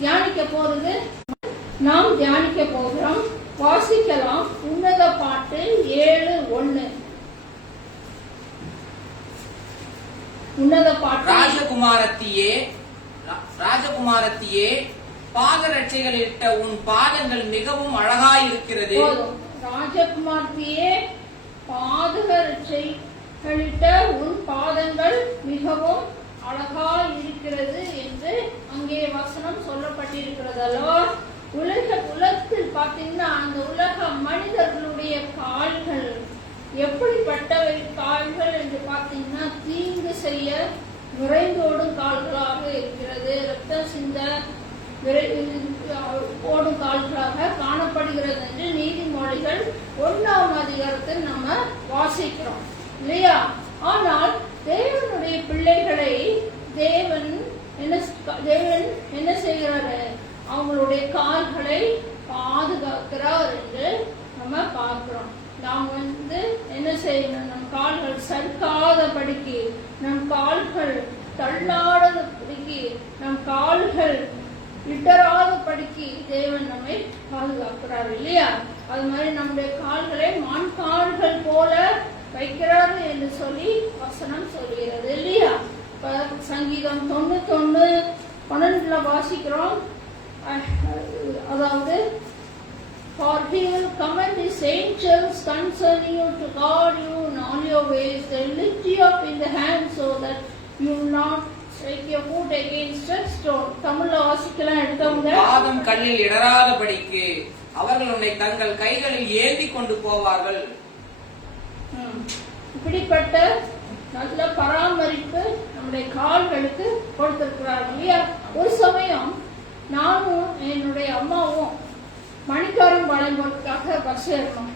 தியானிக்க போறது நாம் தியானிக்க போகிறோம். வாசிக்கலாம். உன்னத பாட்டு 7:1. உன்னத பாட்டு. ராஜகுமாரத்தியே பாதரட்சைகள் இட்ட உன் பாதங்கள் மிகவும் அழகாயிருக்கிறது. ராஜகுமாரத்தியே பாதரட்சைகளிட்ட உன் பாதங்கள் மிகவும் அழகாய் இருக்கிறது என்று அங்கே வசனம் சொல்லப்பட்டிருக்கிறதோ. உலகத்தில் பார்த்தீங்கன்னா அந்த உலக மனிதர்களுடைய கால்கள் எப்படிப்பட்டவை கால்கள் என்று பார்த்தீங்கன்னா தீங்கு செய்ய விரைந்தோடும் கால்களாக இருக்கிறது. ரத்தம் சிந்த ஓடும் கால்களாக காணப்படுகிறது என்று நீதிமொழிகள் 1ஆம் அதிகாரத்தில் நம்ம வாசிக்கிறோம் இல்லையா? ஆனால் தேவனுடைய பிள்ளைகளை தேவன் என்ன செய்கிறாரு? அவங்களுடைய கால்களை பாதுகாக்கிறார் என்று நம்ம பார்க்கிறோம். நாம் என்ன செய்யணும்? நம் கால்கள் சறுக்காதபடிக்கு, நம் கால்கள் தள்ளாதபடிக்கு, நம் கால்கள் இடராதபடிக்கு தேவன் நம்மை பாதுகாக்கிறார் இல்லையா? அது மாதிரி நம்முடைய கால்களை மான் கால்கள் போல வைக்கிறாரு என்று சொல்லி வசனம் சொல்கிறது இல்லையா? சங்கீதம் 91:12 வாசிக்கிறோம். அதாவது for he will command his angels concerning you to guard you in all your ways. They lift you up in the hand so that you will not strike your foot against a stone. தமிழ்ல வாசிக்கலாம். எடுத்தவங்க பாதம் கல்லில் இடராதபடிக்கு அவர்கள் உன்னை தங்கள் கைகளில் ஏந்தி கொண்டு போவார்கள். இப்படிப்பட்ட நல்ல பராமரிப்பு நம்முடைய கால்களுக்கு கொடுத்திருக்கிறார்கள் இல்லையா? ஒரு சமயம் நானும் என்னுடைய அம்மாவும் மணிக்காரம் பாளையத்துக்காக பஸ் ஏறணும்.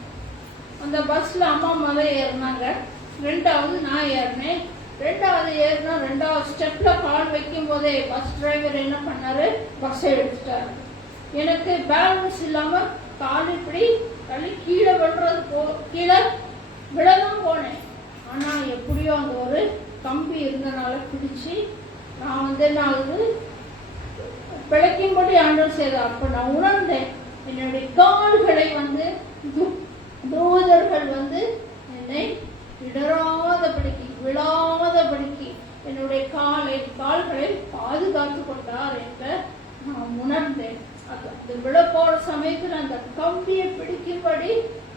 அந்த பஸ்ல அம்மா முதல்ல ஏறினாங்க, 2வது நான் ஏறினேன். 2வது ஏறினா 2வது ஸ்டெப்ல கால் வைக்கும் போதே பஸ் டிரைவர் என்ன பண்ணாரு? பஸ் எடுத்துட்டாரு. எனக்கு பேலன்ஸ் இல்லாம கால் இப்படி தள்ளி கீழே கீழே விழதான் போனேன். ஆனா எப்படியோ அங்க ஒரு கம்பி இருந்தனால பிடிச்சு நான் பிழைக்கும்படி ஆண்டவர் செய்தார். அப்ப நான் உணர்ந்தேன், என்னுடைய கால்களை தூதர்கள் என்னை இடராதபடிக்கு விழாதபடிக்கு என்னுடைய கால்களை பாதுகாத்து கொண்டார் என்று நான் உணர்ந்தேன். அது விழப்போற சமயத்தில் அந்த கம்பியை பிடிக்கும்படி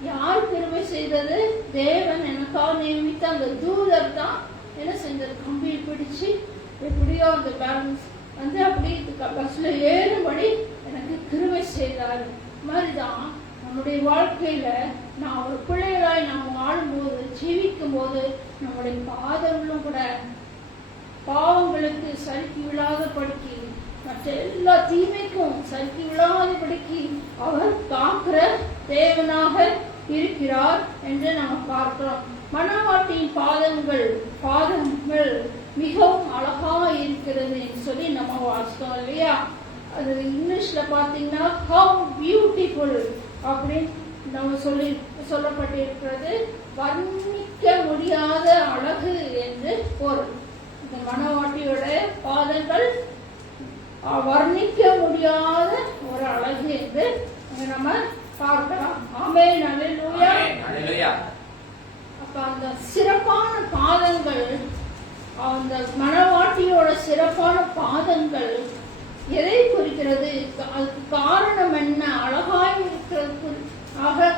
யார் கிருபை செய்தது? தேவன் எனக்காக நியமித்த அந்த தூதர் தான் என்ன செஞ்சது? கம்பியை பிடிச்சு எப்படியோ அந்த பேலன்ஸ் அப்படி பஸ்ல ஏறும்படி எனக்கு கிருபை செய்தார். மாதிரிதான் நம்முடைய வாழ்க்கையில நான் ஒரு பிள்ளைகளாய் நாம் வாழும்போது, ஜீவிக்கும் போது நம்முடைய பாதங்களும் கூட பாவங்களுக்கு சறுக்கி விழாதபடிக்கு, மற்ற எல்லா தீமைக்கும் சறுக்கி விழாதபடிக்கு அவர் காக்கிற தேவனாக இருக்கிறார் என்று நாம் பார்க்கிறோம். மணவாட்டியின் பாதங்கள் மிகவும் அழகா இருக்கிறது என்று சொல்லி நம்ம வாசித்தோம் இல்லையா? அது இங்கிலீஷ்ல பாத்தீங்கன்னா how beautiful அப்படின்னு நம்ம சொல்லப்பட்டிருக்கிறது. வர்ணிக்க முடியாத அழகு என்று பொருள். இந்த மணவாட்டியோட பாதங்கள் வர்ணிக்க முடியாத ஒரு அழகு என்று நம்ம பார்க்கலாம். ஆமென், அல்லேலூயா. அப்ப அந்த சிறப்பான பாதங்கள், அந்த மணவாட்டியோட சிறப்பான பாதங்கள் எதை குறிக்கிறது? அதுக்கு காரணம் என்ன? அழகாய் இருக்கிறது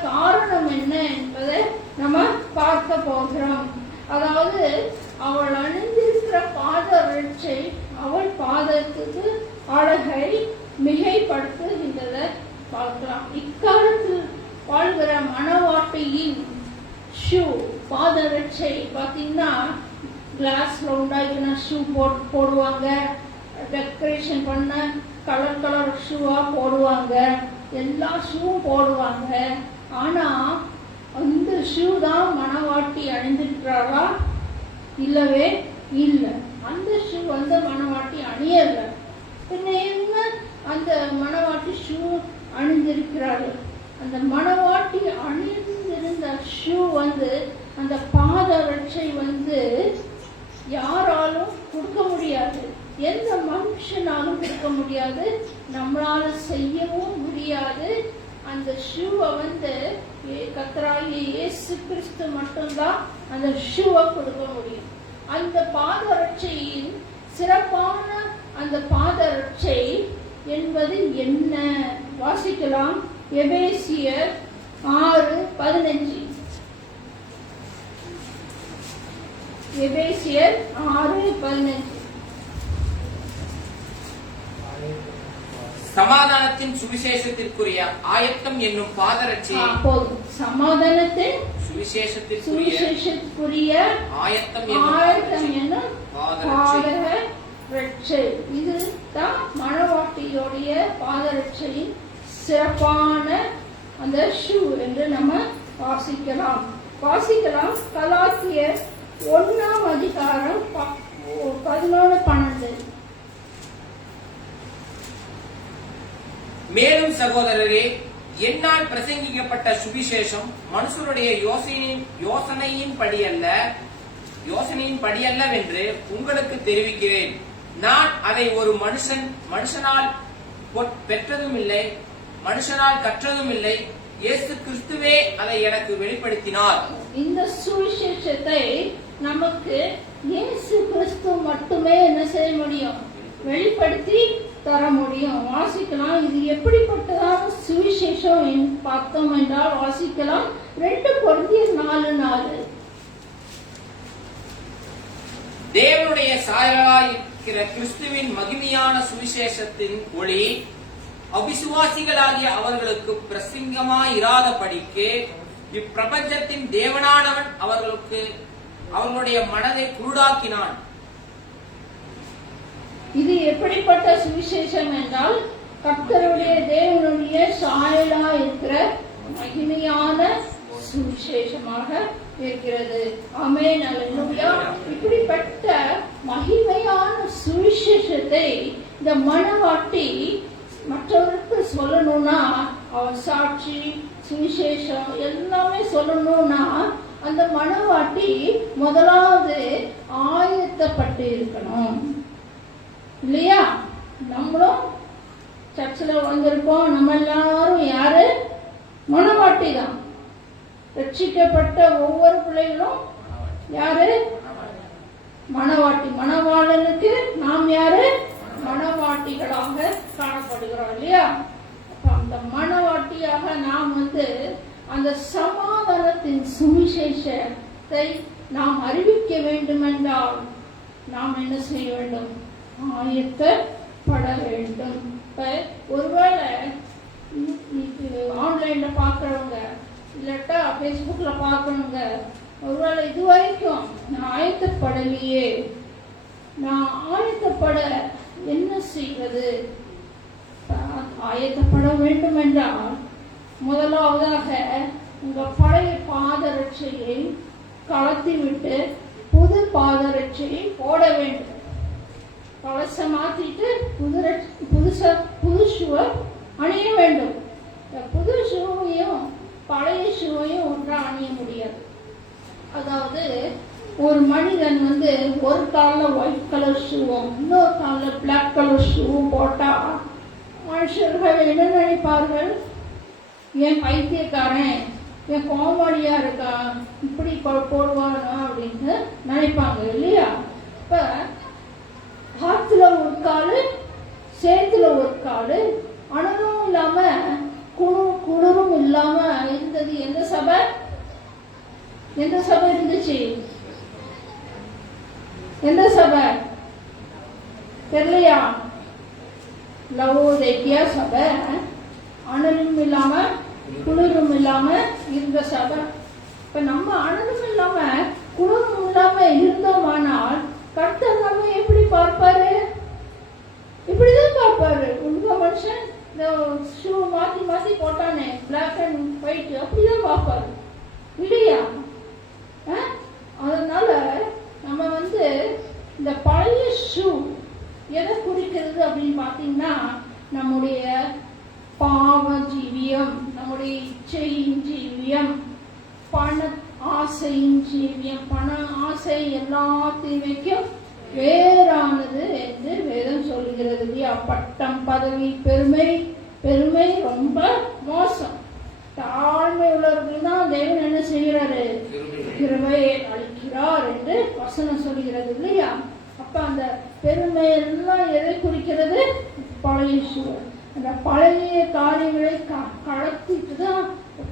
காரணம் என்ன என்பதை நம்ம பார்க்க போகிறோம். அதாவது அவள் அணிந்திருக்கிற பாத ரட்சை அவள் பாதத்துக்கு அழகை மிகைப்படுத்துகின்றதை பார்க்கலாம். இக்காலத்தில் வாழ்கிற மணவாட்டியின் ஷூ பாத ரட்சை பார்த்தீங்கன்னா கிளாஸ்ல உண்டாக்கின ஷூ போடுவாங்க, டெக்கரேஷன் பண்ண கலர் ஷூவா போடுவாங்க, எல்லா ஷூவும் போடுவாங்க. ஆனா அந்த ஷூ தான் மணவாட்டி அணிந்திருக்கிறாளா? இல்லவே இல்லை. அந்த ஷூ மணவாட்டி அணியல. பின்ன என்ன அந்த மணவாட்டி ஷூ அணிந்திருக்கிறாள்? அந்த மணவாட்டி அணிந்திருந்த ஷூ அந்த பாத ரட்சை யாராலும் கொடுக்க முடியாது. எந்த மனுஷனாலும் இருக்க முடியாது, நம்மளால செய்யவும் முடியாது. அந்த ஷூவை வந்து கர்த்தராகிய இயேசு கிறிஸ்து மட்டும்தான் அந்த ஷூவை கொடுக்க முடியும். அந்த பாதரட்சையின் சிறப்பான அந்த பாதரட்சை என்பது என்ன? வாசிக்கலாம். எபேசியர் 6:15. எபேசியர் 6:15. சமாதானத்தின் சுவிசேஷத்திற்குரிய ஆயத்தம் என்னும் பாதரட்சை. போதும். சமாதானத்தின் சுவிசேஷத்திற்குரிய ஆயத்தம் என்னும் பாதரட்சை. இதுதான் மணவாட்டியோடைய பாதரட்சையின் சிறப்பான அந்த ஷூ என்று நம்ம வாசிக்கலாம். கலாத்தியர் 1:11-12. மேலும் சகோதரரே, என்னால் பிரசங்கிக்கப்பட்ட சுவிசேஷம் மனுஷருடைய யோசனையின் படியல்லவென்று உங்களுக்கு தெரிவிக்கிறேன். நான் அதை ஒரு மனுஷனால் பெற்றதும் இல்லை, மனுஷனால் கற்றதும் இல்லை. இயேசு கிறிஸ்துவே அதை எனக்கு வெளிப்படுத்தினார். இந்த சுவிசேஷத்தை நமக்கு இயேசு கிறிஸ்து மட்டுமே என்ன செய்ய முடியும்? வெளிப்படுத்தி தர முடியும். வாசிக்கலாம். இது எப்படிப்பட்டதான சுவிசேஷம் பார்த்தோம் என்றால் வாசிக்கலாம். 2 கொரிந்தியர் 4:4. தேவனுடைய சாயலாய் இருக்கிற கிறிஸ்துவின் மகிமையான சுவிசேஷத்தின் ஒளி அவிசுவாசிகளாகிய அவர்களுக்கு பிரசங்கமாயிராதபடிக்கு இப்பிரபஞ்சத்தின் தேவனானவன் அவர்களுடைய மனதை குருடாக்கினான். இது எப்படிப்பட்ட சுவிசேஷம் என்றால் கர்த்தருடைய தேவனுடைய சாயலா இருக்கிற மகிமையான சுவிசேஷமாக இருக்கிறது. ஆமென், அல்லேலூயா. இப்படிப்பட்ட மகிமையான சுவிசேஷத்தை இந்த மணவாட்டி மற்றவருக்கு சொல்லணும்னா, அவர் சாட்சி சுவிசேஷம் எல்லாமே சொல்லணும்னா அந்த மணவாட்டி முதலாவது ஆயத்தப்பட்டு இருக்கணும் இல்லையா? நம்மளும் சர்ச்சில் வந்திருக்கோம். நம்ம எல்லாரும் யாரு? மணவாட்டி தான். ரட்சிக்கப்பட்ட ஒவ்வொரு பிள்ளைகளும் யாரு? மணவாட்டி. மணவாளனுக்கு நாம் யாரு? மணவாட்டிகளாக காணப்படுகிறோம் இல்லையா? அந்த மணவாட்டியாக நாம் அந்த சமாதானத்தின் சுவிசேஷத்தை நாம் அறிவிக்க வேண்டும் என்றால் நாம் என்ன செய்ய வேண்டும்? ஆயத்தப்பட வேண்டும். ஒருவேளை ஆன்லைன்ல பாக்குறவங்க இல்லாட்டா பேஸ்புக்ல பாக்கணுங்க, ஒருவேளை இதுவரைக்கும் நான் ஆயத்தப்படலையே, நான் ஆயத்தப்பட என்ன செய்வது? ஆயத்தப்பட வேண்டும் என்றால் முதலாவதாக உங்க பழைய பாதரட்சையை கலத்தி விட்டு புது பாதரட்சையை போட வேண்டும். பழச மாத்திட்டு புது ஷூவை அணிய வேண்டும். புது ஷூவையும் பழைய ஷூவையும் ஒன்றா அணிய முடியாது. அதாவது ஒரு மனிதன் ஒரு காலில் ஒயிட் கலர் ஷூவும் இன்னொரு காலில் பிளாக் கலர் ஷூவும் போட்டா மனுஷர்கள் என்ன நினைப்பார்கள்? என் பைத்தியக்காரன், என் கோமாளியா இருக்கா, இப்படி போடுவானா அப்படின்னு நினைப்பாங்க இல்லையா? இப்ப ஆத்துல ஒரு காலு, சேத்துல ஒரு காலு, அனலும் இல்லாம குளிரும் இல்லாம இருந்தது எந்த சபை? எந்த சபை இருந்துச்சு? எந்த சபை தெரியலையா? லவோதேக்கியா சபை. அனலும் இல்லாம குளிரும் இல்லாம இருந்த சபை. இப்ப நம்ம அனலும் இல்லாம குளிரும் இல்லாம இருந்தோமானால் கர்த்தர் நம்ம எப்படி பார்ப்பாரு? இப்படிதான் பார்ப்பாரு. உங்க மனுஷன் இந்த ஷூ மாத்தி மாத்தி போட்டானே, பிளாக் அண்ட் ஒயிட், அப்படிதான் பார்ப்பாரு இல்லையா? அதனால நம்ம இந்த பழைய ஷூ எதை குறிக்கிறது அப்படின்னு பாத்தீங்கன்னா, நம்முடைய பாவ ஜீவியம், நம்முடைய இச்சையின் ஜீவியம், பண ஆசையின் ஜீவியம், பண ஆசை எல்லா தீமைக்கும் வேறானது என்று வேதம் சொல்கிறது இல்லையா? பட்டம், பதவி, பெருமை, பெருமை ரொம்ப மோசம். தாழ்மை உள்ளவர்கள் தான் தேவன் என்ன செய்கிறாரு? கிருபையை அளிக்கிறார் என்று வசனம் சொல்கிறது இல்லையா? அப்ப அந்த பெருமை எல்லாம் எதை குறிக்கிறது? பழைய சூழல். அந்த பழைய காரியங்களை கலத்திட்டு தான்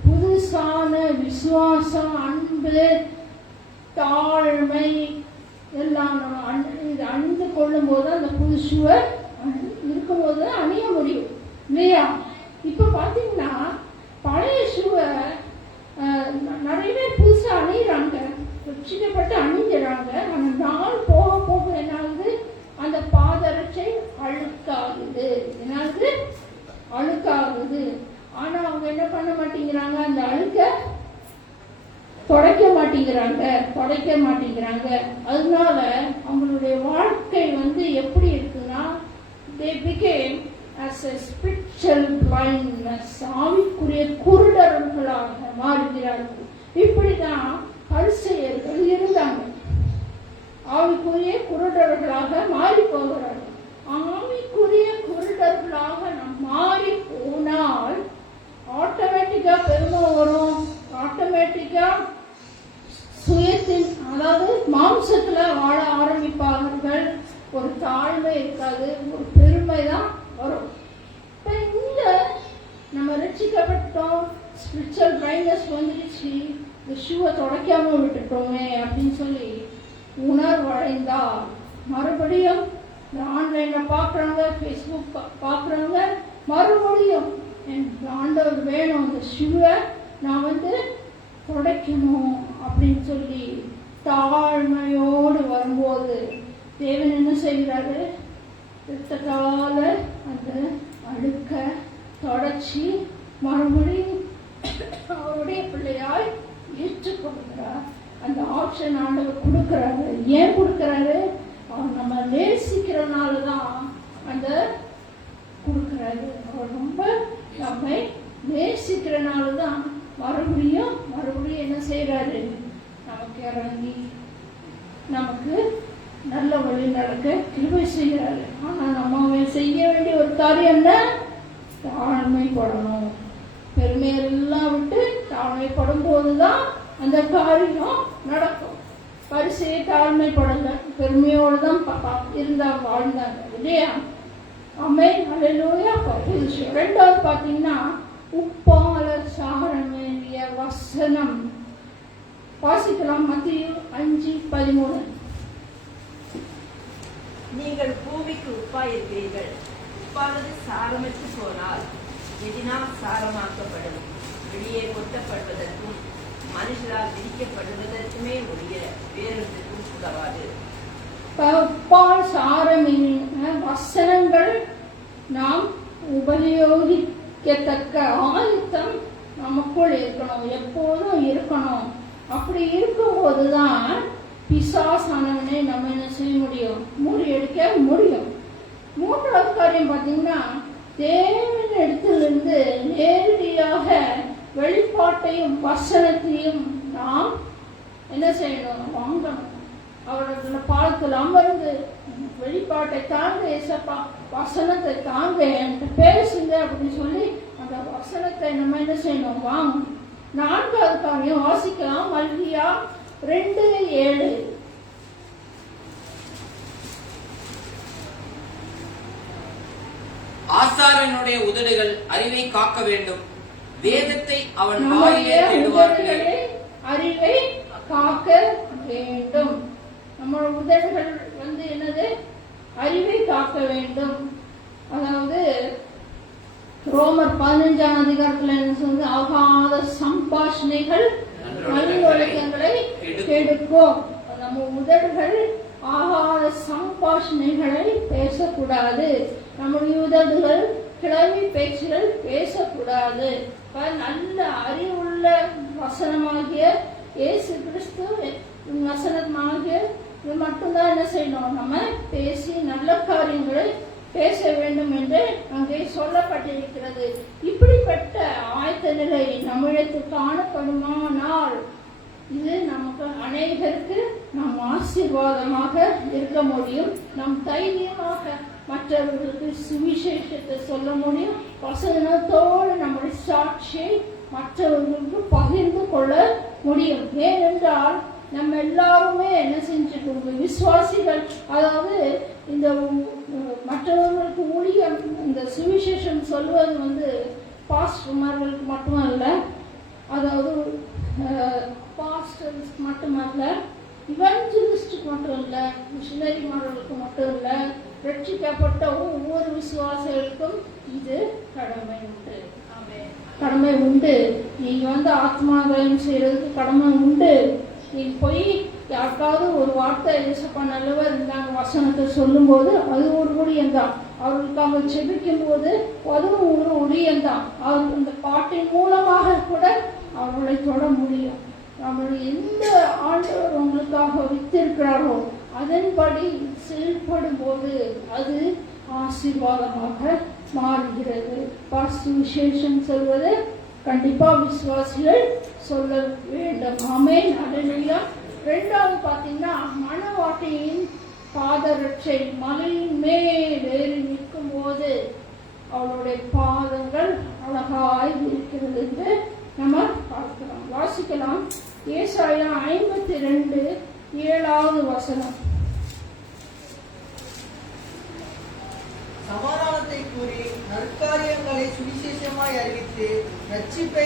புதுசான விசுவாசம், அன்பு, தாழ்மை எல்லாம் நம்ம அணிந்து கொள்ளும் போது அந்த புது சுவர் இருக்கும்போது அணிய முடியும் இல்லையா? இப்ப பாத்தீங்கன்னா பழைய ஷூவை நிறைய பேர் புதுசா அணிகிறாங்க, ரட்சிக்கப்பட்டு அணிஞ்சிடறாங்க. அந்த நாள் போக போக என்னாகுது? அந்த பாதரட்சை அழுக்காகுது. என்னாகுது? அழுக்காகுது. ஆனா அவங்க என்ன பண்ண மாட்டேங்கிறாங்க? அந்த அழுக்க துடைக்க மாட்டேங்கிறாங்க. அதனால அவங்களுடைய வாழ்க்கை எப்படி இருக்குன்னா, they became as a spiritual blindness, ஆவிக்குரிய குருடர்களாக மாறுகிறார்கள். இப்படிதான் பரிசேயர்கள் இருந்தாங்க. ஆவிக்குரிய குருடர்களாக மாறி போகிறார்கள். ஆவிக்குரிய குருடர்களாக நாம் மாறி போனால் ஆட்டோமேட்டிக்கா பெருமை வரும். ஆட்டோமேட்டிக்கா சுயத்தின், அதாவது மாம்சத்துல வாழ ஆரம்பிப்பார்கள். ஒரு தாழ்மை இருக்காது, ஒரு பெருமை தான் வரும். இப்ப இந்த நம்ம ரட்சிக்கப்பட்டோம், ஸ்பிரிச்சுவல் பிரைட்னஸ் வந்துடுச்சு, இந்த ஷூவை துடைக்காம விட்டுட்டோமே அப்படின்னு சொல்லி உணர்வடைந்தா மறுபடியும் இந்த ஆன்லைன்ல பாக்குறாங்க, ஃபேஸ்புக் பாக்குறாங்க, மறுபடியும் எனக்கு ஆண்டவர் வேணும், அந்த ஷூவை நான் துடைக்கணும் அப்படின்னு சொல்லி தாழ்மையோடு வரும்போது தேவன் என்ன செய்கிறாரு? இரத்தத்தால அந்த அழுக்க தொடச்சி மறுபடியும் அவருடைய பிள்ளையாய் ஏற்றுக்கொள்கிறார். அந்த ஆப்ஷன் ஆண்டவர் கொடுக்கிறாரு. ஏன் கொடுக்கிறாரு? அவர் நம்ம நேசிக்கிறனாலதான் அந்த கொடுக்கிறாரு. அவர் ரொம்ப நம்மை நேசிக்கிறனாலதான் மறுபடியும் என்ன செய்யறாரு? நமக்கு இறங்கி நமக்கு நல்ல வழி நடக்க கிருபை செய்கிறாரு. ஆனா நம்ம செய்ய வேண்டிய ஒரு காரியம் என்ன? தாழ்மைப்படணும். பெருமையெல்லாம் விட்டு தாழ்மைப்படும் போதுதான் அந்த காரியம் நடக்கும். பரிசையை தாழ்மைப்படல, பெருமையோடு தான் இருந்தா வாழ்ந்தாங்க இல்லையா? ஆமென், அல்லேலூயா. ரெண்டாவது பாத்தீங்கன்னா உப்பால சாரமேறிய வசனம். வாசிக்கலாம், மத்தேயு 5:13. நீங்கள் பூமிக்கு உப்பாய் இருக்கிறீர்கள். உப்பானது சாரமற்று போனால் எதினால் சாரமாக்கப்படும்? வெளியே கொட்டப்படுவதற்கும் மனுஷரால் விதிக்கப்படுவதற்குமே ஒழிய வேறொன்றுக்கும் உதவாது. உப்பால் சாரமேறின வசனங்கள் நாம் உபயோகிக்கத்தக்க ஆயத்தம் நமக்குள் இருக்கணும், எப்போதும் இருக்கணும். அப்படி இருக்கும்போதுதான் பிசாசானவனை நம்ம என்ன செய்ய முடியும்? முறியடிக்க முடியும். மூன்றாவது காரியம் பாத்தீங்கன்னா, தேவன் இடத்திலிருந்து நேரடியாக வெளிப்பாட்டையும் வசனத்தையும் நாம் என்ன செய்யணும்? வாங்கணும். அவரோட பாதத்தில் அமர்ந்து வெளிப்பாட்டை தாங்க, ஏசப்பா வசனத்தை தாங்க, என்கிட்ட பேசுங்க அப்படின்னு சொல்லி அந்த வசனத்தை நம்ம என்ன செய்யணும்? வாங்கணும். நான்காவது காரியம் வாசிக்கலாம், மல்கியா 2:7. ஆசாரியனுடைய உதடுகள் அறிவை காக்க வேண்டும், வேதத்தை அவன் வாயிலே தேடுவார்கள். அறிவை காக்க வேண்டும். நம்மளோட உதடுகள் என்னது? அறிவை காக்க வேண்டும். அதாவது ரோமர் 15ஆம் அதிகாரத்துல என்ன சொல்றது? ஆகாத சம்பாஷணைகள் நல்லொழுக்கங்களை கெடுக்கும். நம்ம உதடுகள் ஆகாத சம்பாஷணைகளை பேசக்கூடாது. நம்முடைய உதடுகள் கிளவி பேச்சுகள் பேசக்கூடாது. நல்ல அறிவுள்ள வசனமாகிய இயேசு கிறிஸ்து வசனமாகிய இது மட்டும்தான் என்ன செய்யணும்? நம்ம பேசி நல்ல காரியங்களை பேச வேண்டும் என்று அங்கே சொல்லப்பட்டிருக்கிறது. இப்படிப்பட்ட ஆயத்த நிலை நம்மிடத்தில் காணப்படுமானால் இது நமக்கு அநேகருக்கு நம் ஆசீர்வாதமாக இருக்க முடியும். நம் தைரியமாக மற்றவர்களுக்கு சுவிசேஷத்தை சொல்ல முடியும். வசனத்தோடு நம்முடைய சாட்சியை மற்றவர்களுக்கு பகிர்ந்து கொள்ள முடியும். ஏனென்றால் நம்ம எல்லாருமே என்ன செஞ்சுட்டு விசுவாசிகள், அதாவது இந்த மற்றவர்களுக்கு ஊழியம், இந்த சுவிசேஷம் சொல்வது பாஸ்டர்மார்களுக்கு மட்டுமல்ல, அதாவது பாஸ்டர்ஸ் மட்டுமல்ல, இவஞ்சலிஸ்டுக்கு மட்டும் இல்லை, மிஷனரிமார்களுக்கு மட்டும் இல்லை, ரட்சிக்கப்பட்ட ஒவ்வொரு விசுவாசிகளுக்கும் இது கடமை உண்டு. கடமை உண்டு. நீங்க ஆத்மாதாயம் செய்யறதுக்கு கடமை உண்டு. நீங்க போய் யாருக்காவது ஒரு வார்த்தை ஏசப்பா நல்லவர் இருந்தாங்க வசனத்தை சொல்லும் போது அது ஒரு ஊழியம்தான். அவர்களுக்காக செபிக்கும் போது அதுவும் ஒரு ஊழியம்தான். அவர்கள் இந்த பாட்டின் மூலமாக கூட அவர்களை தொட முடியும். அவர்கள் எந்த ஆண்டவர் உங்களுக்காக வைத்திருக்கிறாரோ அதன்படி செயல்படும் போது அது ஆசீர்வாதமாக மாறுகிறது. விசேஷம் சொல்வது கண்டிப்பா விசுவாசிகள் சொல்ல வேண்டும். ஆமென், அல்லேலூயா. இரண்டாவது பார்த்தீங்கன்னா, மணவாட்டியின் பாதரட்சை மலையின் மேல் ஏறி நிற்கும் போது அவளுடைய பாதங்கள் அழகாய் இருக்கிறது என்று நம்ம பார்க்கிறோம். வாசிக்கலாம். ஏசாயா 52:7 வசனம். சமாதானத்தை கூறி நற்காரியங்களை சுவிசேஷமாய் அறிவித்து ரட்சிப்பை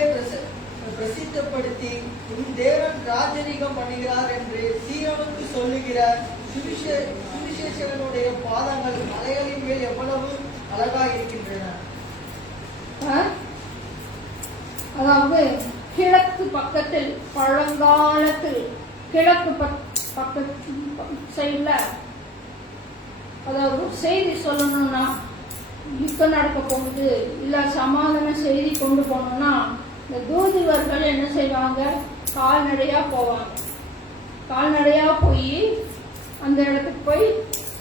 பிரசித்தப்படுத்தி உன் தேவன் ராஜரீகம் பண்ணுகிறார் என்று சீயோனுக்கு சொல்லுகிற சுவிசேஷகனுடைய பாதங்கள் மலைகளின் மேல் எவ்வளவு அழகாய் இருக்கின்றன. அதாவது கிழக்கு பக்கத்தில், பழங்காலத்தில் கிழக்கு பக்கத்து சைட்ல, அதாவது செய்தி சொல்லணும்னா, யுத்தம் நடக்க போகுது இல்ல சமாதான செய்தி கொண்டு போகணும்னா இந்த தூதுவர்கள் என்ன செய்வாங்க, கால்நடையா போவாங்க. கால்நடையா போய் அந்த இடத்துக்கு போய்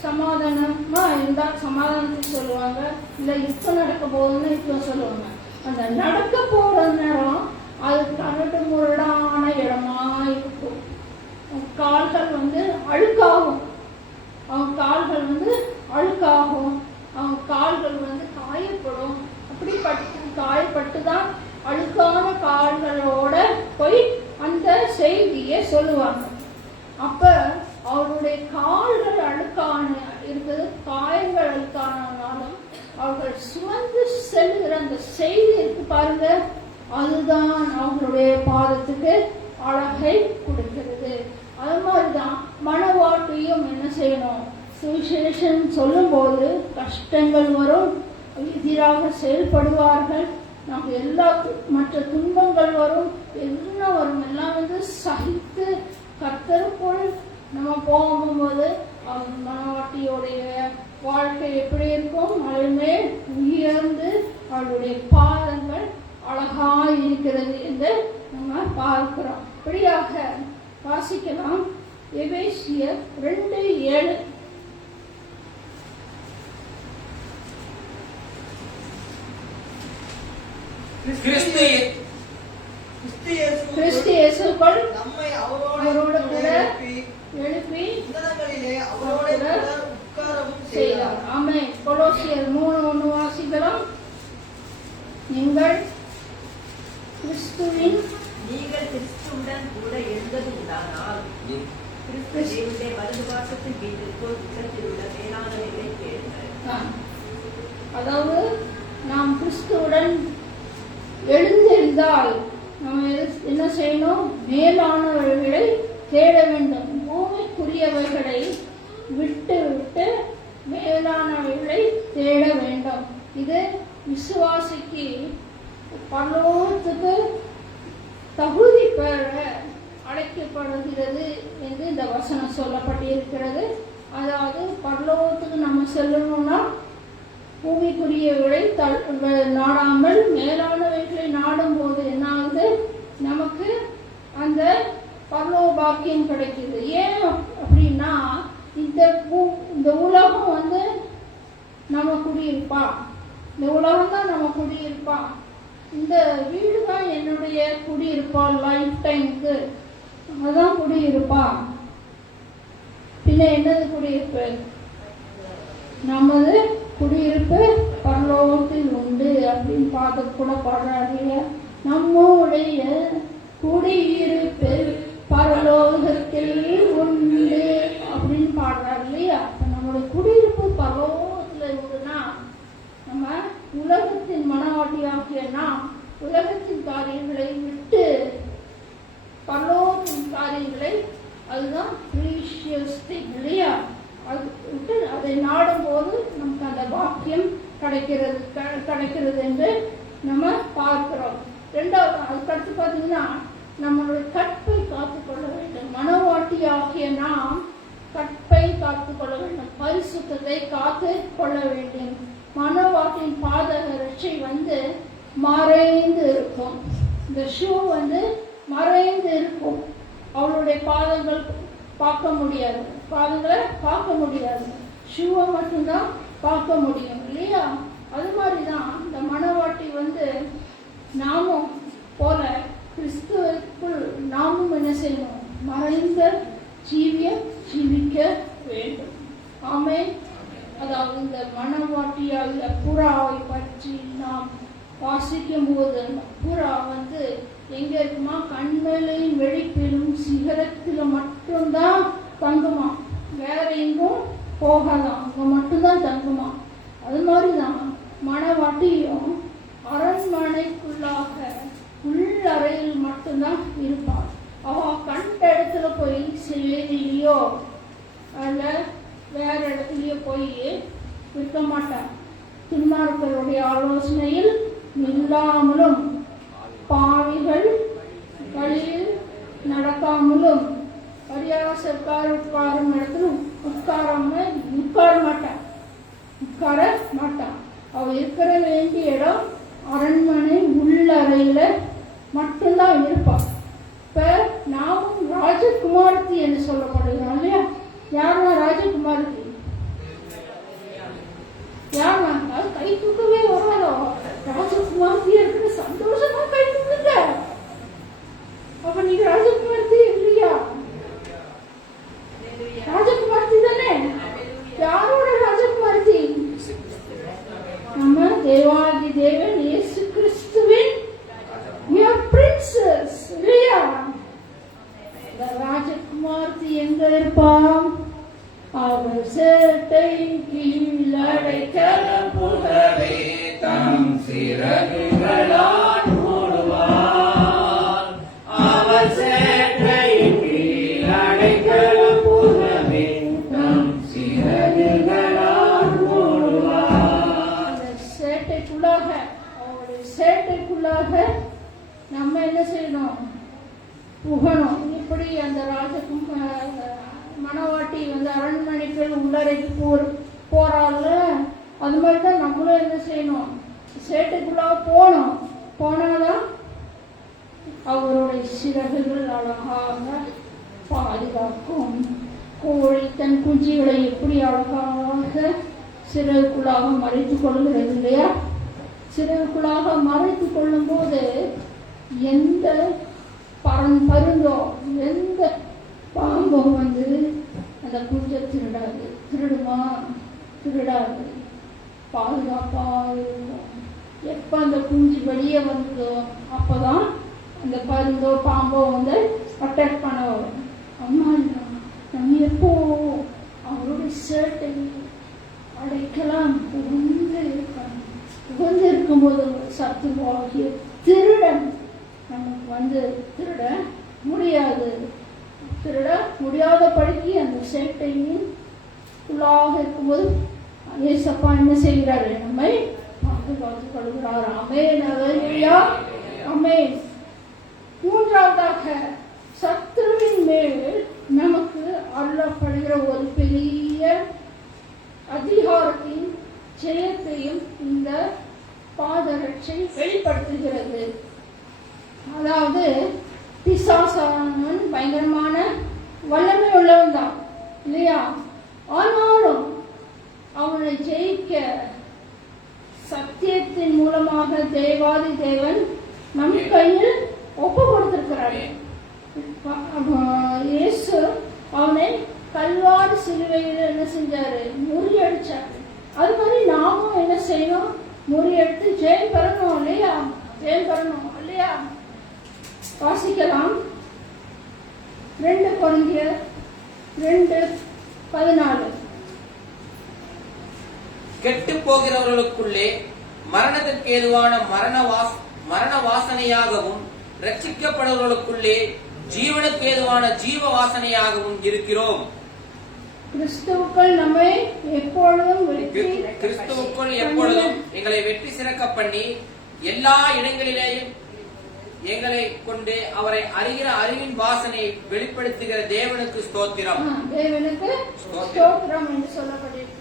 சமாதானமா இருந்தா சமாதானத்தை சொல்லுவாங்க, இல்ல யுத்தம் நடக்க போகுதுன்னு யுத்தம் சொல்லுவாங்க. அந்த நடக்க போற நேரம் அது கரடு முரடான இடமா இருக்கும். கால்கள் அழுக்காகும், அவங்க கால்கள் அழுக்காகும், அவங்க கால்கள் காயப்படும். அப்படிப்பட்ட காயப்பட்டுதான் அழுக்கான கால்களோட போய் அந்த செய்தியை சொல்லுவாங்க. அப்ப அவருடைய கால்கள் அழுக்கான இருக்குது, காயங்கள் அழுக்கானாலும் அவர்கள் சுமந்து செல்கிற அந்த செய்தி இருக்கு பாருங்க, அதுதான் அவங்களுடைய பாதத்துக்கு அழகை கொடுக்கிறது. அது மாதிரிதான் மணவாட்டியும் என்ன செய்யணும், சுவிசேஷம் சொல்லும் போது கஷ்டங்கள் வரும், எதிராக செயல்படுவார்கள், நமக்கு எல்லா மற்ற துன்பங்கள் வரும், என்ன வரும், எல்லாம் சகித்து கர்த்தருக்குள் நம்ம போகும்போது மணவாட்டியோடைய வாழ்க்கை எப்படி இருக்கும், மலைமேல் உயர்ந்து அவளுடைய பாதங்கள் அழகாய் இருக்கிறது என்று நம்ம பார்க்கிறோம். இப்படியாக வாசிக்கலாம். எபேசியர் 2:7. கிறிஸ்து இயேசுக்குள் நம்மை அவரோடு கூட எழுப்பி உன்னதங்களிலே அவரோடு கூட உட்காரவும் செய்தார். ஆமென். கொலோசியர் 3:1 வாசிக்கலாம். நீங்கள் கிறிஸ்துவுடன் கூட எழுந்தது உண்டானால் கிறிஸ்துவினுடைய வலது பாசத்தின் வீட்டிற்குள் உலகத்தில் உள்ள மேலானவைகளை தேடுங்கள். அதாவது நாம் கிறிஸ்துவுடன் எழுந்திருந்தால் நம்ம என்ன செய்யணும், மேலானவர்களை தேட வேண்டும். பூமிக்குரியவைகளை விட்டு விட்டு மேலானவர்களை தேட வேண்டும். இது விசுவாசிக்கு பரலோகத்துக்கு தகுதி பெற அழைக்கப்படுகிறது என்று இந்த வசனம் சொல்லப்பட்டிருக்கிறது. அதாவது பரலோகத்துக்கு நம்ம செல்லணும்னா பூமிக்குரியவர்களை நாடாமல் மேலானவைகளை நாடும் போது என்ன ஆகுது, நமக்கு அந்த பரலோக பாக்கியம் கிடைக்குது. ஏன் அப்படின்னா, இந்த உலகம் நம்ம குடியிருப்பா, இந்த உலகம் தான் நம்ம குடியிருப்பா, இந்த வீடு தான் என்னுடைய குடியிருப்பா லைஃப் டைமுக்கு. அதான் குடியிருப்பா? பின்ன என்னது குடியிருப்பு? நமது குடியிருப்பு பரலோகத்தில் உண்டு அப்படின்னு பார்த்து கூட பாடுறாங்க. நம்முடைய குடியிருப்பு பரலோகத்தில் உண்டு அப்படின்னு பாடுறாரு இல்லையா? நம்மளுடைய குடியிருப்பு பரலோகத்தில் இருக்குன்னா நம்ம உலகத்தின் மனவாட்டியாகிய நாம் உலகத்தின் காரியங்களை விட்டு பரலோகத்தின் காரியங்களை, அதுதான் ப்ரீஷியஸ் திங் இல்லையா? அது விட்டு அதை நாடும் போது நமக்கு அந்த பாக்கியம் கிடைக்கிறது என்று நம்ம பார்க்கிறோம். ரெண்டாவது, அதுக்கடுத்து பார்த்தீங்கன்னா நம்மளுடைய கற்பை காத்துக்கொள்ள வேண்டும். மனவாட்டியாகிய நாம் கற்பை காத்துக்கொள்ள வேண்டும், பரிசுத்தத்தை காத்து கொள்ள வேண்டும். மனவாட்டின் பாதக ரட்சை மறைந்து இருக்கும். இந்த ஷூ மறைந்து இருக்கும். அவளுடைய பாதங்களை பார்க்க முடியாது, ஷூவை மட்டும்தான் பார்க்க முடியும் இல்லையா? அது மாதிரிதான் இந்த மனவாட்டி நாமும் போல கிறிஸ்துவுக்குள் நாமும் என்ன செய்யணும்? மறைந்த ஜீவிக்க வேண்டும். ஆமென். அதாவது இந்த மனவாட்டியாகிய புறாவை பற்றி நாம் வாசிக்கும் போது, புறா எங்க இருக்குமா? கண்மலையின் வெளிப்பிலும் சிகரத்திலும் மட்டும்தான் தங்குமா, வேற எங்கும் போகலாம், அங்க மட்டும்தான் தங்குமா. அது மாதிரிதான் மனவாட்டியும் அரண்மனைக்குள்ளாக உள்ளறையில் மட்டும்தான் இருப்பாள். அவ கண்ட இடத்துல போய் சிலையிலையோ அல்ல வேற இடத்துலயோ போய் இருக்க மாட்டான். துன்மார்க்கருடைய ஆலோசனையில் இல்லாமலும் பாவிகள் வழியில் நடக்காமலும் பரியாசக்கார உட்காரும் இடத்துல உட்கார மாட்டான். அவ இருக்கிற வேண்டிய இடம் அரண்மனை உள்ளறையில மட்டும்தான் இருப்பாள். இப்ப நாமும் ராஜகுமாரத்தி என்று சொல்லப்படுகிறோம் இல்லையா? யாருன்னா ராஜகுமாரத்தி? யாருன்னா? அது கை தூக்கவே வராதோ? ராஜகுமாரத்தி இருக்கிற சந்தோஷமா கை தூக்குங்க. அப்ப நீங்க ராஜகுமாரத்தி இல்லையா? ராஜகுமாரத்தி தானே? யாரோட ராஜகுமாரத்தி? நம்ம தேவாதி தேவன் இயேசு கிறிஸ்துவின் பிரின்சஸ் இல்லையா? ராஜகுமாரத்தி எங்க இருப்பான்? அவர் சேட்டை கீழ் அடைக்கலம் புகவே தம் சிறகுகளால் மூடுவார். அவர் சேட்டை கீழ் அடைக்கலம் புகவே தம் சிறகுகளால் மூடுவார். அந்த சேட்டைக்குள்ளாக நம்ம என்ன செய்யணும்? புகணும். இப்படி அந்த மனவாட்டி அரண்மனைக்குள் உள்ளறைக்கு போறாள். அது மாதிரிதான் நம்மளும் என்ன செய்யணும்? சேட்டைக்குள்ளாக போனாதான் அவருடைய சிறகுகள் அழகாக பாதுகாக்கும். கோழி தன் குஞ்சுகளை எப்படி அழகாக சிறகுக்குள்ளாக மறைத்துக் கொள்கிறது இல்லையா? சிறகுக்குள்ளாக மறைத்துக் கொள்ளும் போது எந்த பருந்தோ எந்த பாம்பும் அந்த குஞ்சை திருடாது, பாதுகாப்பா இருக்கும். எப்ப அந்த குஞ்சு வெளியே வந்ததோ அப்பதான் அந்த பருந்தோ பாம்போ அட்டாக் பண்ண வரும். அம்மா நம்ம எப்போ அவருடைய சேட்டை அடைக்கலாம் உகந்து இருக்கும்போது சத்துவாகிய திருடன் நமக்கு திருட முடியாதபடிக்கு அந்த சேட்டையின் உள்ளாக இருக்கும்போது ஏசப்பா என்ன செய்கிறாரு? நம்மை பாதுகாத்துக் கொள்கிறார். ஆமென். அல்லேலூயா. ஆமென். மூன்றாவதாக சத்துருவின் மேல் நமக்கு அருளப்படுகிற ஒரு பெரிய அதிகாரத்தின் ஜெயத்தையும் இந்த பாதரட்சை வெளிப்படுத்துகிறது. அதாவது பிசாசானவன் பயங்கரமான வல்லமை உள்ளவன் தான் இல்லையா? ஆனாலும் அவனை ஜெயிக்க சத்தியத்தின் மூலமாக தேவாதி தேவன் நம் கையில் ஒப்பு கொடுத்திருக்கிறார் இயேசு அவனை கல்வாரி சிலுவையில் என்ன செஞ்சாரு? முறியடிச்சாரு. அது மாதிரி நாமும் என்ன செய்யணும்? முறியடித்து ஜெயம் பெறணும் இல்லையா? ஜெயம் பெறணும் இல்லையா? வாசிக்கலாம். 2 கொரிந்தியர் 2:14. கெட்டு போகிறவர்களுக்குள்ளே மரணத்திற்கு ஏதுவான மரண வாசனையாகவும் ரட்சிக்கப்படுவர்களுக்குள்ளே ஜீவனுக்கு ஏதுவான ஜீவ வாசனையாகவும் இருக்கிறோம். கிறிஸ்துவுக்குள் நம்மை எப்பொழுதும் கிறிஸ்துவுக்குள் எப்பொழுதும் எங்களை வெற்றி சிறக்க பண்ணி எல்லா இடங்களிலேயும் எங்களை கொண்டு அவரை அறிகிற அறிவின் வாசனை வெளிப்படுத்துகிற தேவனுக்கு ஸ்தோத்திரம். தேவனுக்கு ஸ்தோத்திரம் என்று சொல்லப்பட்டிருக்கு.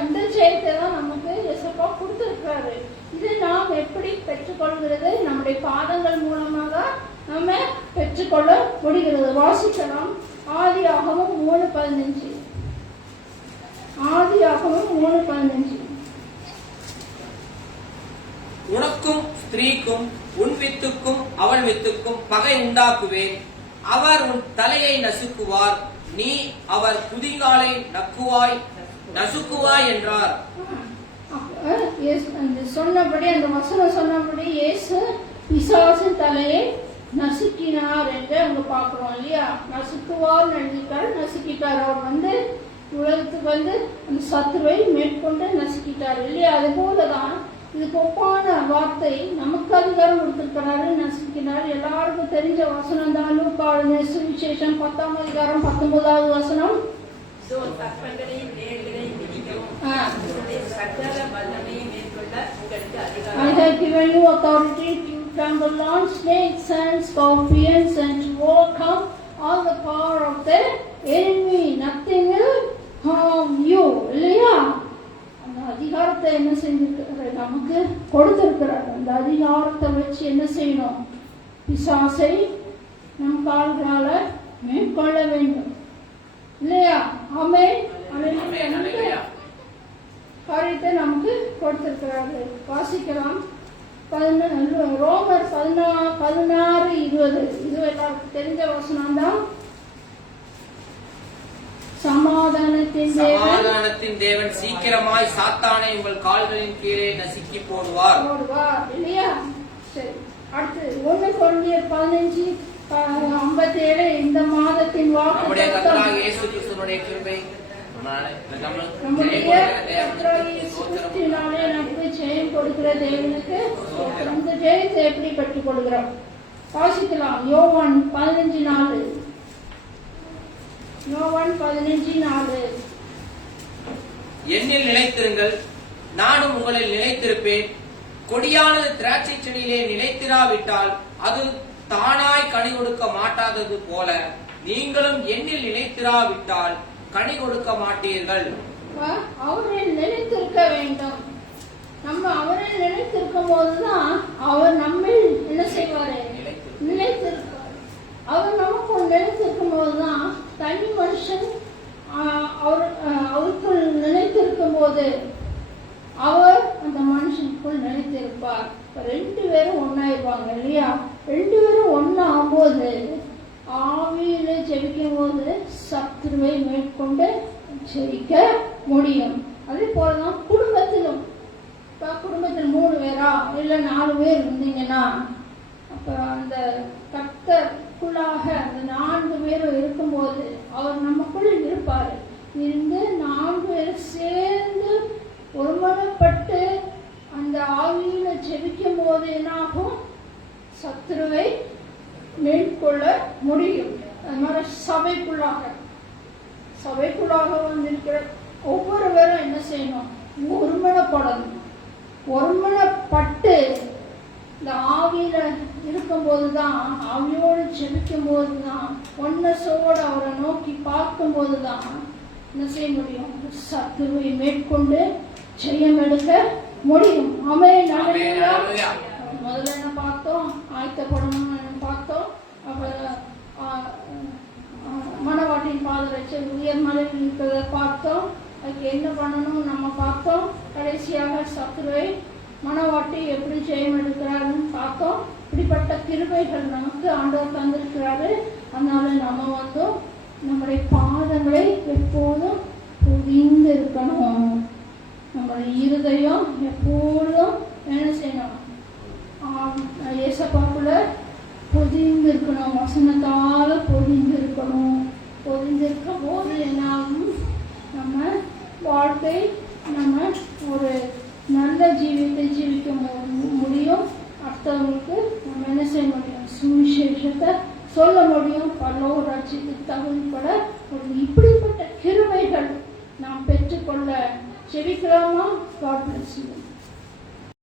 அந்த ஜெயத்தை தான் நமக்கு இயேசுப்பா கொடுத்திருக்கிறாரு. இதை நாம் எப்படி பெற்றுக்கொள்கிறது? நம்முடைய பாதங்கள் மூலமாக நம்ம பெற்றுக்கொள்ள முடிகிறது. வாசிக்கலாம். ஆதியாகமம் 3:15. ஆதியாகமம் 3:15. உனக்கும் ஸ்திரீக்கும் உன் வித்துக்கும் அவள் வித்துக்கும் பகை உண்டாக்குவேன். அவர் உன் தலையை நசுக்குவார், நீ அவர் குதிகாலை நசுக்குவாய் என்றார். சொன்னபடி அந்த வசனம் சொன்னபடி இயேசு பிசாசின் தலையை நசுக்கினார் என்று அங்க பாக்குறோம் இல்லையா? நசுக்குவார் நசுக்கிட்டார். அவர் உலகத்துக்கு அந்த சத்துருவை மேற்கொண்டு நசுக்கிட்டார் இல்லையா? அது போலதான் இதுக்கு ஒப்பான வார்த்தை நமக்கு அதிகாரம் கொடுத்திருக்கிறாரு. நசுக்கினார். எல்லாருக்கும் தெரிஞ்ச வசனம் தான். லூக்கா சுவிசேஷம் 10ஆம் அதிகாரம் 19வது வசனம். சர்ப்பங்களையும் தேள்களையும் மிதிக்கவும் சகல வல்லமையை மேற்கொள்ள உங்களுக்கு அதிகாரம். I have given you authority to trample on snakes and scorpions and to overcome all the power of the enemy. Nothing will harm you. இல்லையா? அந்த அதிகாரத்தை என்ன செஞ்சிருக்கிறார்? நமக்கு கொடுத்திருக்கிறார். அந்த அதிகாரத்தை வச்சு என்ன செய்யணும்? பிசாசை நம் கால்களால மேற்கொள்ள வேண்டும் இல்லையா? ஆமென். காரியத்தை நமக்கு கொடுத்திருக்கிறாரு. வாசிக்கலாம். ரோமர் 16:20. இது எல்லாருக்கும் தெரிஞ்ச வசனம் தான். சமாதானத்தின் தேவன் சீக்கிரமாய் சாத்தானை உங்கள் கால்களின் கீழே நசுக்கி போடுவார் இல்லையா? சரி. அடுத்து 1 கொரிந்தியர் 15:57. இந்த மாதத்தின் நம்முடைய கர்த்தராகிய இயேசு கிறிஸ்துவினுடைய கிருபை நமக்கு ஜெயம் கொடுக்கிற தேவனுக்கு அந்த ஜெயத்தை எப்படி பெற்றுக் கொடுக்கிறோம்? வாசிக்கலாம். யோவான் 15:4. யோவான் 15:4. என்னில் நிலைத்திருங்கள், நானும் உங்களில் நிலைத்திருப்பேன். கொடியானது திராட்சை செடியிலே நிலைத்திராவிட்டால் அது தானாய் கனி கொடுக்க மாட்டாதது போல நீங்களும் என்னில் நிலைத்திராவிட்டால் கனி கொடுக்க மாட்டீர்கள். அவரில் நிலைத்திருக்க வேண்டும். நம்ம அவரில் நிலைத்திருக்கும் போதுதான் அவர் நம்மில் என்ன செய்வாரு? நிலைத்திருப்பார். அவர் நமக்கு நிலைத்திருக்கும் போதுதான் தனி மனுஷன் அவருக்குள் நிலைத்திருக்கும் போது அவர் அந்த மனுஷனுக்குள் நிலைத்திருப்பார். 2 பேரும் ஒன்னாயிருப்பாங்க இல்லையா? 2 பேரும் ஒன்னாகும் போது ஆவியில ஜெபிக்கும் போது சத்துருவை மேற்கொண்டு ஜெயிக்க முடியும். அதே போலதான் குடும்பத்திலும். குடும்பத்தில் 3 பேரா இல்ல 4 பேர் இருந்தீங்கன்னா அப்ப அந்த கர்த்தருக்குள்ளாக அந்த 4 பேரும் இருக்கும்போது அவர் நமக்குள் இருப்பாரு. இருந்து 4 பேரும் சேர்ந்து ஒருமனப்பட்டு அந்த ஆவியில ஜெபிக்கும் போது என்னாகும்? சத்துருவை மேற்கொள்ள முடியும். அது மாதிரி சபைக்குள்ளாக வந்திருக்கிற ஒவ்வொருவரும் என்ன செய்யணும்? ஒருமனப்படணும். ஒருமனப்பட்டு இந்த ஆவியில இருக்கும் போதுதான், ஆவியோடு ஜெபிக்கும் போதுதான், ஒன்னசோடு அவரை நோக்கி பார்க்கும் போதுதான் என்ன செய்ய முடியும்? சத்துருவை மேற்கொண்டு ஜெயம் எடுக்க முடியும். ஆமென். முதல்ல என்ன பார்த்தோம்? ஆயத்தப்படணும்னு பார்த்தோம். அப்புறம் மணவாட்டின் பாதரட்சை உயர் மலையில் இருக்கிறத பார்த்தோம். அதுக்கு என்ன பண்ணணும் நம்ம பார்த்தோம். கடைசியாக சத்துருவை மணவாட்டி எப்படி ஜெயம் எடுக்கிறாருன்னு பார்த்தோம். இப்படிப்பட்ட இப்படிப்பட்ட கிருபைகள் நமக்கு ஆண்டவர் தந்திருக்கிறாரு. அதனால நம்ம நம்முடைய பாதங்களை எப்போதும் பொதிந்து இருக்கணும். நம்முடைய இருதயம் எப்போதும் என்ன செய்யணும்? ஏசப்பாக்குள்ள பொதிந்து இருக்கணும், வசனத்தால பொதிந்து இருக்கணும். பொதிந்து இருக்கும் போது என்னாகும்? நம்ம வாழ்க்கை நம்ம ஒரு நல்ல ஜீவியத்தை ஜீவிக்க முடியும். அடுத்தவங்களுக்கு நம்ம என்ன செய்ய முடியும்? சுவிசேஷத்தை சொல்ல முடியும். பரலோக ராஜ்யத்துக்கு தகுதிப்பட இப்படிப்பட்ட கிருபைகள் நாம் பெற்றுக்கொள்ள செபிக்கலாமா? God bless you.